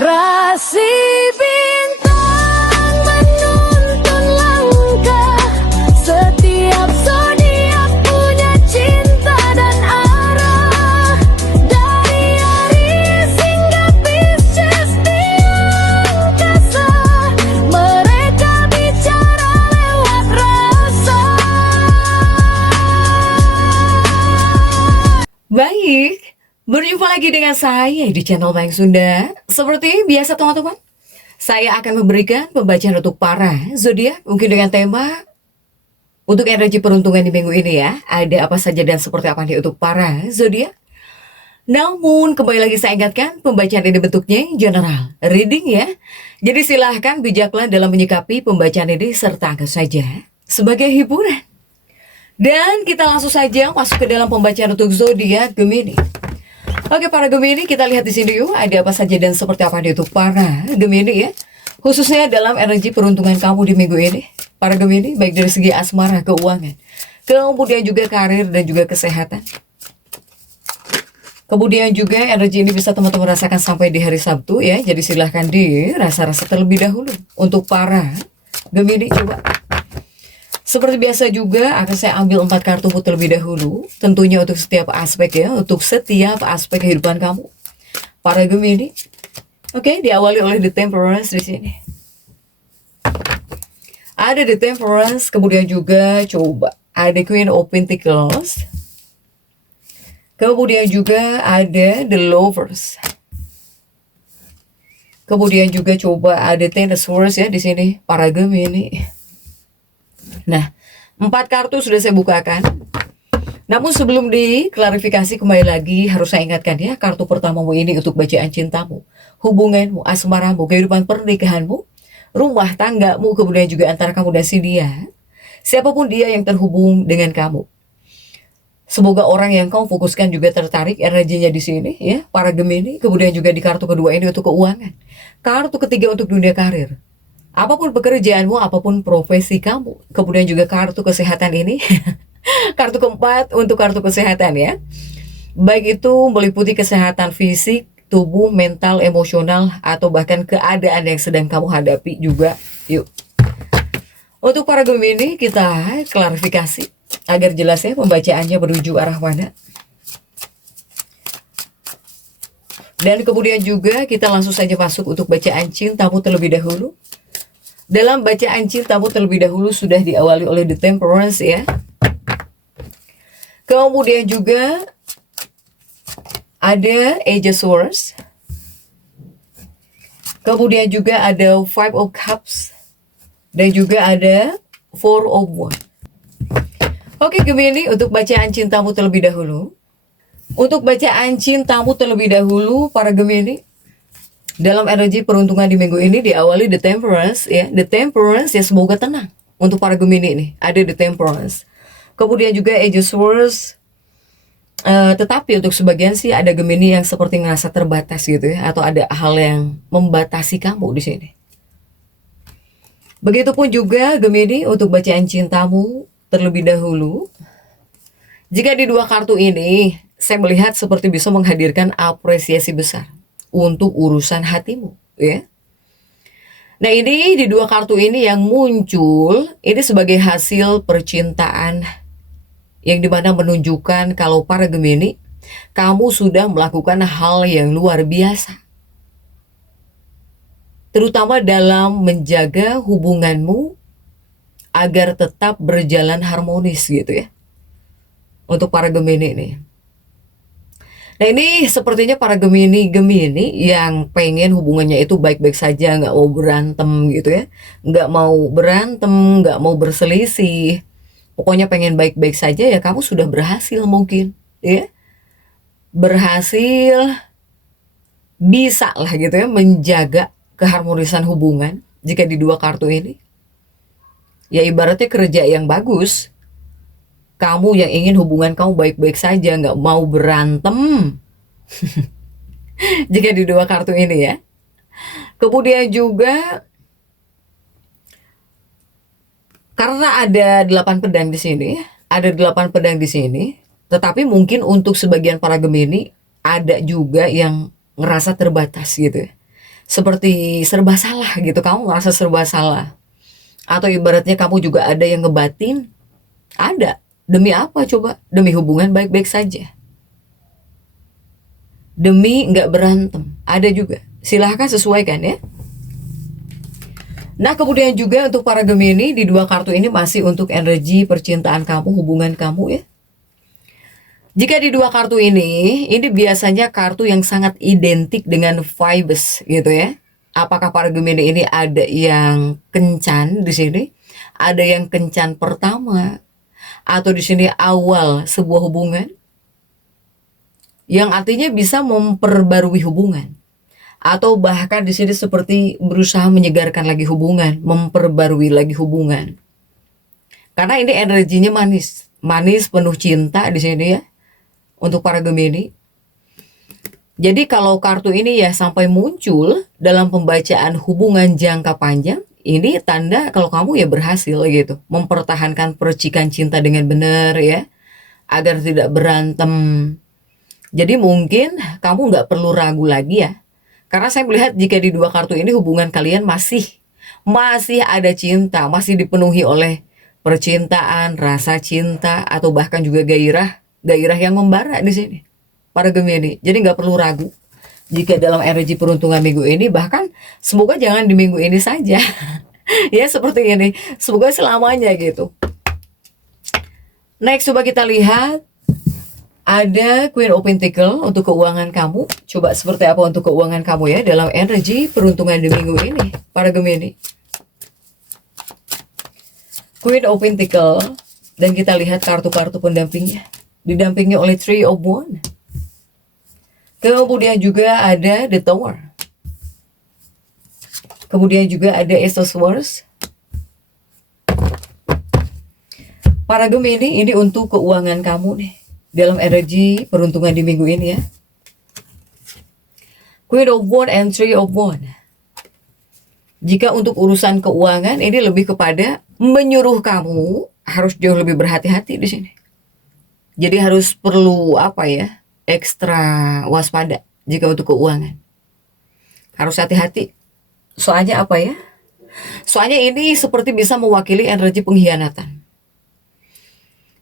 Rasi bintang menuntun langkah, setiap zodiak punya cinta dan arah. Dari Aries hingga Pisces di angkasa, mereka bicara lewat rasa. Baik, berjumpa lagi dengan saya di channel Mayang Sunda. Seperti biasa teman-teman, saya akan memberikan pembacaan untuk para zodiak mungkin dengan tema untuk energi peruntungan di minggu ini ya. Ada apa saja dan seperti apa nih untuk para zodiak. Namun kembali lagi saya ingatkan, pembacaan ini bentuknya general reading ya. Jadi silahkan bijaklah dalam menyikapi pembacaan ini serta anggap saja sebagai hiburan. Dan kita langsung saja masuk ke dalam pembacaan untuk zodiak Gemini. Oke, para Gemini, kita lihat di sini yuk ada apa saja dan seperti apa nih untuk para Gemini ya. Khususnya dalam energi peruntungan kamu di minggu ini. Para Gemini, baik dari segi asmara, keuangan, kemudian juga karir dan juga kesehatan. Kemudian juga energi ini bisa teman-teman rasakan sampai di hari Sabtu ya. Jadi silahkan dirasa-rasa terlebih dahulu. Untuk para Gemini, coba. Seperti biasa juga akan saya ambil 4 kartu terlebih dahulu. Tentunya untuk setiap aspek ya. Untuk setiap aspek kehidupan kamu, para Gemini. Oke, diawali oleh The Temperance di sini. Ada The Temperance, kemudian juga coba ada Queen of Pentacles. Kemudian juga ada The Lovers. Kemudian juga coba ada Ten of Swords ya di sini, para Gemini. Nah, 4 kartu sudah saya bukakan. Namun sebelum diklarifikasi kembali lagi harus saya ingatkan ya, kartu pertamamu ini untuk bacaan cintamu, hubunganmu, asmaramu, kehidupan pernikahanmu, rumah tanggamu, kemudian juga antara kamu dan si dia. Siapapun dia yang terhubung dengan kamu. Semoga orang yang kau fokuskan juga tertarik energinya di sini ya, para Gemini. Kemudian juga di kartu kedua ini untuk keuangan. Kartu ketiga untuk dunia karir. Apapun pekerjaanmu, apapun profesi kamu. Kemudian juga kartu kesehatan ini. Kartu keempat untuk kartu kesehatan ya. Baik itu meliputi kesehatan fisik, tubuh, mental, emosional, atau bahkan keadaan yang sedang kamu hadapi juga. Yuk. Untuk para Gemini kita klarifikasi agar jelas ya pembacaannya menuju arah mana. Dan kemudian juga kita langsung saja masuk untuk bacaan cintamu terlebih dahulu. Dalam bacaan cintamu terlebih dahulu sudah diawali oleh The Temperance ya. Kemudian juga ada Age of Swords. Kemudian juga ada Five of Cups. Dan juga ada Four of Wands. Oke Gemini, untuk bacaan cintamu terlebih dahulu. Untuk bacaan cintamu terlebih dahulu para Gemini. Dalam energi peruntungan di minggu ini diawali The Temperance ya. The Temperance ya, semoga tenang. Untuk para Gemini nih, ada The Temperance. Kemudian juga Age of Swords. Tetapi untuk sebagian sih ada Gemini yang seperti ngerasa terbatas gitu ya. Atau ada hal yang membatasi kamu di sini. Begitupun juga Gemini untuk bacaan cintamu terlebih dahulu. Jika di 2 kartu ini, saya melihat seperti bisa menghadirkan apresiasi besar untuk urusan hatimu ya. Nah ini di 2 kartu ini yang muncul ini sebagai hasil percintaan yang dimana menunjukkan kalau para Gemini kamu sudah melakukan hal yang luar biasa, terutama dalam menjaga hubunganmu agar tetap berjalan harmonis gitu ya. Untuk para Gemini nih. Nah ini sepertinya para Gemini yang pengen hubungannya itu baik-baik saja, nggak mau berantem gitu ya. Nggak mau berantem, nggak mau berselisih. Pokoknya pengen baik-baik saja ya, kamu sudah berhasil mungkin ya. Berhasil bisa lah gitu ya menjaga keharmonisan hubungan jika di 2 kartu ini. Ya ibaratnya kerja yang bagus. Kamu yang ingin hubungan kamu baik-baik saja, nggak mau berantem. Jika di 2 kartu ini ya. Kemudian juga karena ada 8 pedang di sini, tetapi mungkin untuk sebagian para Gemini ada juga yang ngerasa terbatas gitu ya. seperti serba salah gitu, kamu ngerasa serba salah. Atau ibaratnya kamu juga ada yang ngebatin, ada. Demi apa coba? Demi hubungan baik-baik saja. Demi nggak berantem, ada juga. Silahkan sesuaikan ya. Nah, kemudian juga untuk para Gemini, di dua kartu ini masih untuk energi percintaan kamu, hubungan kamu ya. Jika di dua kartu ini biasanya kartu yang sangat identik dengan vibes gitu ya. Apakah para Gemini ini ada yang kencan di sini? Ada yang kencan pertama atau di sini awal sebuah hubungan yang artinya bisa memperbarui hubungan. Atau bahkan di sini seperti berusaha menyegarkan lagi hubungan, memperbarui lagi hubungan. Karena ini energinya manis, manis penuh cinta di sini ya untuk para Gemini. Jadi kalau kartu ini ya sampai muncul dalam pembacaan hubungan jangka panjang, ini tanda kalau kamu ya berhasil gitu, mempertahankan percikan cinta dengan benar ya, agar tidak berantem. Jadi mungkin kamu nggak perlu ragu lagi ya. Karena saya melihat jika di dua kartu ini hubungan kalian masih ada cinta, masih dipenuhi oleh percintaan, rasa cinta, atau bahkan juga gairah yang membara di sini. Para Gemini, jadi nggak perlu ragu jika dalam energi peruntungan minggu ini, bahkan semoga jangan di minggu ini saja. Ya seperti ini, semoga selamanya gitu. Next, coba kita lihat. Ada Queen of Pentacle untuk keuangan kamu. Coba seperti apa untuk keuangan kamu ya dalam energi peruntungan di minggu ini, para Gemini. Queen of Pentacle, dan kita lihat kartu-kartu pendampingnya. Didampingi oleh Three of Wands. Kemudian juga ada The Tower. Kemudian juga ada Ace of Swords. Para Gemini, ini untuk keuangan kamu nih dalam energi peruntungan di minggu ini ya. Queen of Wands and Three of Wands. Jika untuk urusan keuangan ini lebih kepada menyuruh kamu harus jauh lebih berhati-hati di sini. Jadi harus perlu apa ya? Ekstra waspada jika untuk keuangan. Harus hati-hati. Soalnya apa ya? Soalnya ini seperti bisa mewakili energi pengkhianatan.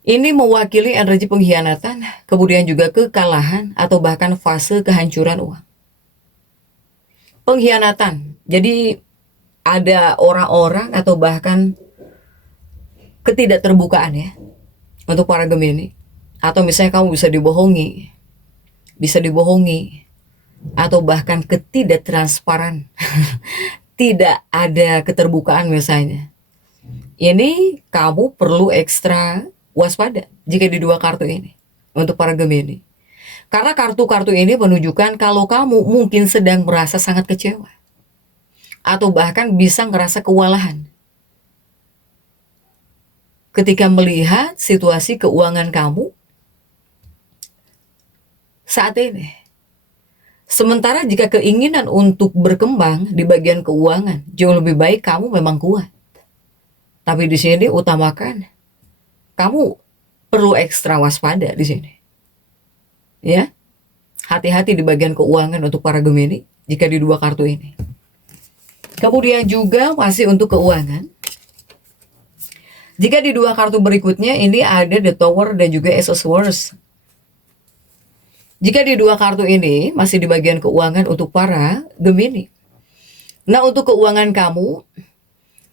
Ini mewakili energi pengkhianatan, kemudian juga kekalahan atau bahkan fase kehancuran uang. Pengkhianatan. Jadi ada orang-orang atau bahkan ketidakterbukaan ya untuk para Gemini. Atau misalnya kamu bisa dibohongi, atau bahkan ketidaktransparan. Tidak ada keterbukaan misalnya. Ini kamu perlu ekstra waspada jika di dua kartu ini untuk para Gemini. Karena kartu-kartu ini menunjukkan kalau kamu mungkin sedang merasa sangat kecewa. Atau bahkan bisa ngerasa kewalahan. Ketika melihat situasi keuangan kamu saat ini. Sementara jika keinginan untuk berkembang di bagian keuangan jauh lebih baik, kamu memang kuat. Tapi di sini utamakan kamu perlu ekstra waspada di sini. Ya. Hati-hati di bagian keuangan untuk para Gemini jika di dua kartu ini. Kemudian juga masih untuk keuangan. Jika di dua kartu berikutnya ini ada The Tower dan juga Ace of Swords. Jika di dua kartu ini masih di bagian keuangan untuk para Gemini. Nah, untuk keuangan kamu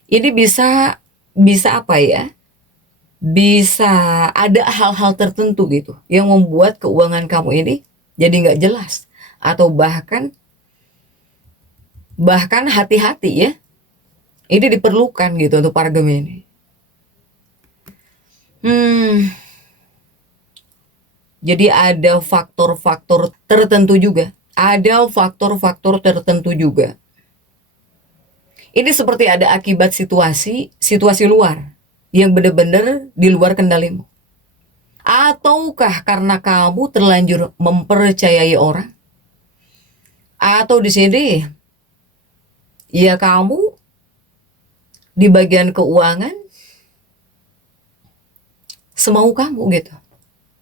ini bisa apa ya? Bisa ada hal-hal tertentu gitu yang membuat keuangan kamu ini jadi nggak jelas, atau bahkan hati-hati ya. Ini diperlukan gitu untuk para Gemini. Jadi ada faktor-faktor tertentu juga. Ini seperti ada akibat situasi luar yang benar-benar di luar kendalimu. Ataukah karena kamu terlanjur mempercayai orang? Atau di sini ya kamu di bagian keuangan semau kamu gitu,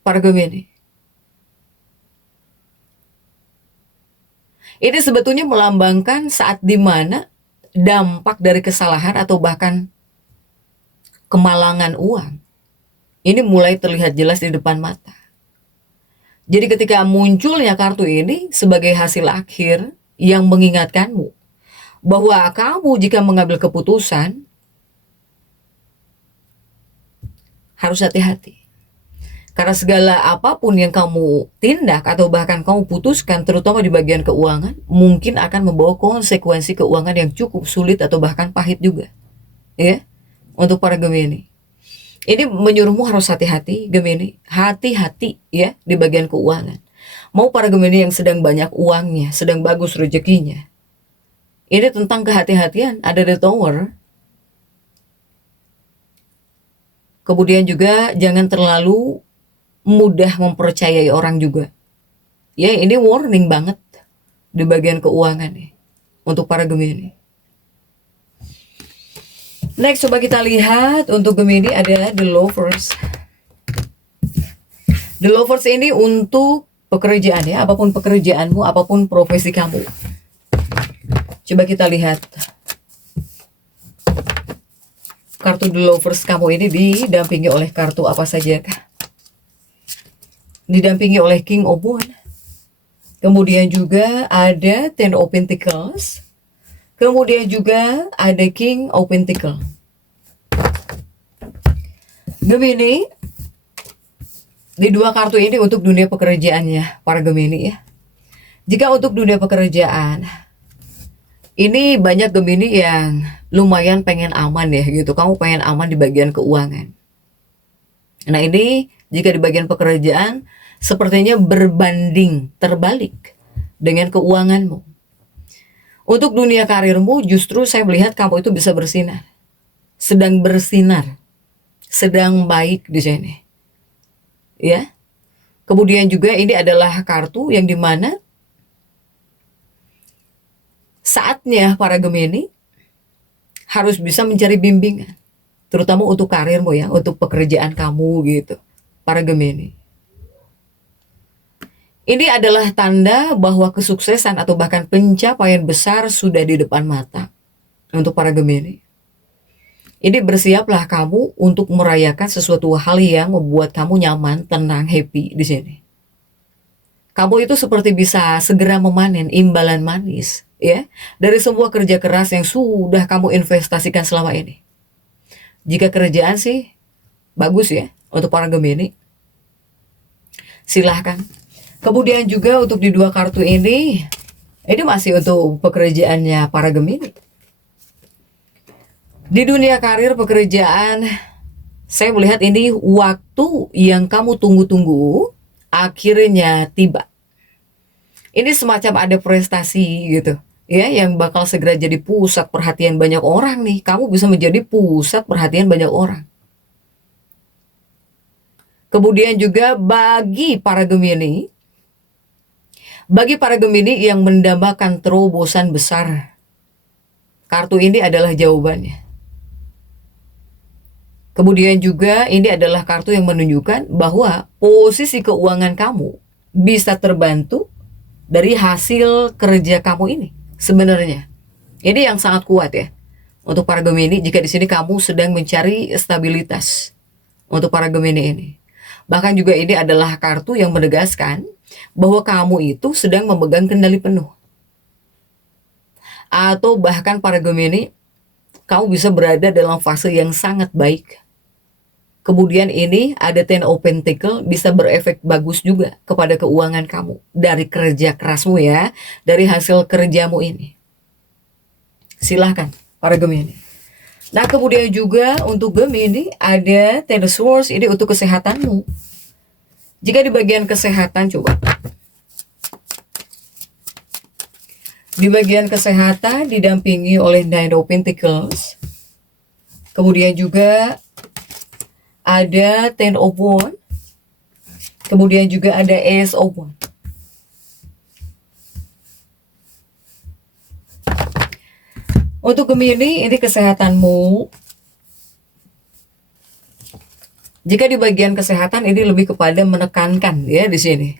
para Gemini. Ini sebetulnya melambangkan saat dimana dampak dari kesalahan atau bahkan kemalangan uang ini mulai terlihat jelas di depan mata. Jadi ketika munculnya kartu ini sebagai hasil akhir yang mengingatkanmu bahwa kamu jika mengambil keputusan harus hati-hati. Karena segala apapun yang kamu tindak atau bahkan kamu putuskan, terutama di bagian keuangan, mungkin akan membawa konsekuensi keuangan yang cukup sulit atau bahkan pahit juga. Ya, untuk para Gemini. Ini menyuruhmu harus hati-hati, Gemini. Hati-hati ya di bagian keuangan. Mau para Gemini yang sedang banyak uangnya, sedang bagus rezekinya. Ini tentang kehati-hatian, ada the Tower. Kemudian juga jangan terlalu mudah mempercayai orang juga. Ya, ini warning banget di bagian keuangan nih untuk para Gemini. Next, coba kita lihat untuk Gemini adalah The Lovers. The Lovers ini untuk pekerjaan ya, apapun pekerjaanmu, apapun profesi kamu. Coba kita lihat. Kartu The Lovers kamu ini didampingi oleh kartu apa saja kah? Didampingi oleh King of Wands. Kemudian juga ada Ten of Pentacles. Kemudian juga ada King of Pentacles. Gemini, di dua kartu ini untuk dunia pekerjaannya para Gemini ya. Jika untuk dunia pekerjaan, ini banyak Gemini yang lumayan pengen aman ya gitu. Kamu pengen aman di bagian keuangan. Nah ini jika di bagian pekerjaan sepertinya berbanding terbalik dengan keuanganmu. Untuk dunia karirmu justru saya melihat kamu itu bisa bersinar. Sedang bersinar. Sedang baik di sini. Ya. Kemudian juga ini adalah kartu yang dimana saatnya para Gemini harus bisa mencari bimbingan. Terutama untuk karirmu ya, untuk pekerjaan kamu gitu, para Gemini. Ini adalah tanda bahwa kesuksesan atau bahkan pencapaian besar sudah di depan mata untuk para Gemini. Ini bersiaplah kamu untuk merayakan sesuatu hal yang membuat kamu nyaman, tenang, happy di sini. Kamu itu seperti bisa segera memanen imbalan manis ya dari semua kerja keras yang sudah kamu investasikan selama ini. Jika kerjaan sih bagus ya untuk para Gemini. Silahkan. Kemudian juga untuk di dua kartu ini masih untuk pekerjaannya para Gemini. Di dunia karir pekerjaan, saya melihat ini waktu yang kamu tunggu-tunggu akhirnya tiba. Ini semacam ada prestasi gitu. Ya, yang bakal segera jadi pusat perhatian banyak orang nih. Kamu bisa menjadi pusat perhatian banyak orang. Kemudian juga bagi para Gemini yang mendambakan terobosan besar, kartu ini adalah jawabannya. Kemudian juga ini adalah kartu yang menunjukkan bahwa posisi keuangan kamu bisa terbantu dari hasil kerja kamu ini. Sebenarnya ini yang sangat kuat ya untuk para Gemini jika di sini kamu sedang mencari stabilitas untuk para Gemini ini. Bahkan juga ini adalah kartu yang menegaskan bahwa kamu itu sedang memegang kendali penuh. Atau bahkan para Gemini, kamu bisa berada dalam fase yang sangat baik. Kemudian ini ada Ten of Pentacles bisa berefek bagus juga kepada keuangan kamu. Dari kerja kerasmu ya, dari hasil kerjamu ini. Silahkan para Gemini. Nah kemudian juga untuk Gemini ada Ten of Swords, ini untuk kesehatanmu. Jika di bagian kesehatan coba. Di bagian kesehatan didampingi oleh Nine of Pentacles. Kemudian juga ada Ten of Wands. Kemudian juga ada Ace of Wands. Untuk Gemini, ini kesehatanmu. Jika di bagian kesehatan ini lebih kepada menekankan ya di sini.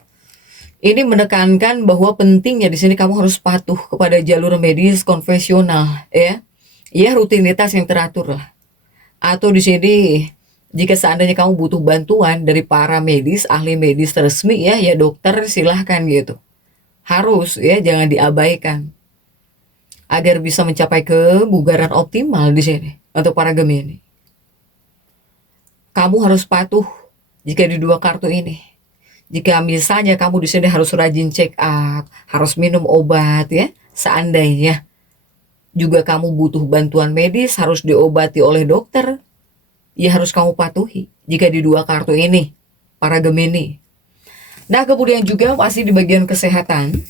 Ini menekankan bahwa pentingnya di sini kamu harus patuh kepada jalur medis konvensional, ya. Ya, rutinitas yang teratur lah. Atau di sini jika seandainya kamu butuh bantuan dari para medis, ahli medis resmi ya, ya dokter silahkan gitu. Harus ya, jangan diabaikan. Agar bisa mencapai kebugaran optimal di sini untuk para Gemini. Kamu harus patuh jika di dua kartu ini. Jika misalnya kamu di sini harus rajin check up, harus minum obat ya, seandainya juga kamu butuh bantuan medis, harus diobati oleh dokter, ya harus kamu patuhi jika di dua kartu ini, para Gemini. Nah, kemudian juga masih di bagian kesehatan.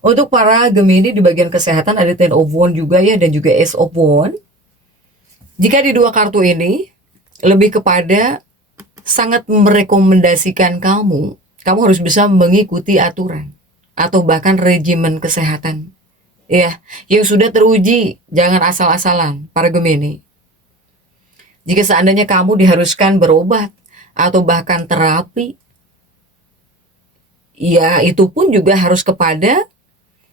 Untuk para Gemini di bagian kesehatan ada Ten of Wands juga ya, dan juga Ace of Wands. Jika di dua kartu ini, lebih kepada sangat merekomendasikan kamu harus bisa mengikuti aturan atau bahkan regimen kesehatan ya, yang sudah teruji. Jangan asal-asalan para Gemini. Jika seandainya kamu diharuskan berobat atau bahkan terapi, ya itu pun juga harus kepada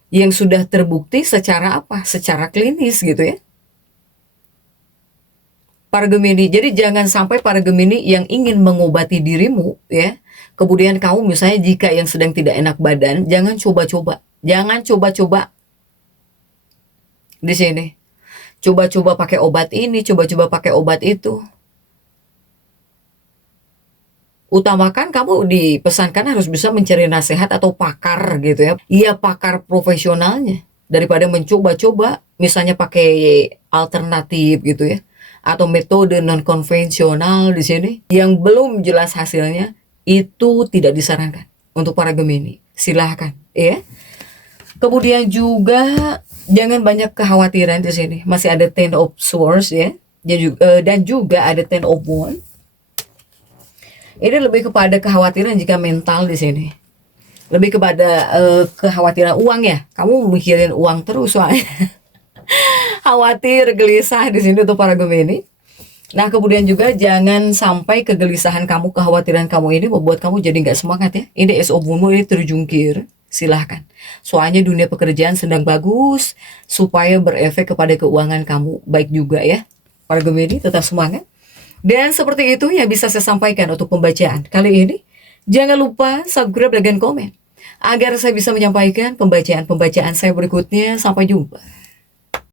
yang sudah terbukti secara apa? Secara klinis gitu ya. Para Gemini, jadi jangan sampai para Gemini yang ingin mengobati dirimu ya, kemudian kamu misalnya jika yang sedang tidak enak badan, jangan coba-coba, jangan coba-coba di sini, coba-coba pakai obat ini, coba-coba pakai obat itu. Utamakan kamu dipesankan harus bisa mencari nasihat atau pakar gitu ya, iya pakar profesionalnya, daripada mencoba-coba misalnya pakai alternatif gitu ya, atau metode non konvensional di sini yang belum jelas hasilnya. Itu tidak disarankan untuk para Gemini. Silahkan ya. Kemudian juga jangan banyak kekhawatiran di sini. Masih ada Ten of Swords ya, dan juga ada Ten of Wands. Ini lebih kepada kekhawatiran jika mental di sini. Lebih kepada kekhawatiran uang ya. Kamu mikirin uang terus soalnya. Khawatir, gelisah di sini untuk para Gemini. Nah, kemudian juga jangan sampai kegelisahan kamu, kekhawatiran kamu ini membuat kamu jadi nggak semangat ya. Ini Ace of Wands ini terjungkir. Silahkan. Soalnya dunia pekerjaan sedang bagus, supaya berefek kepada keuangan kamu baik juga ya. Para Gemini tetap semangat. Dan seperti itu yang bisa saya sampaikan untuk pembacaan kali ini. Jangan lupa subscribe dan komen agar saya bisa menyampaikan pembacaan-pembacaan saya berikutnya. Sampai jumpa.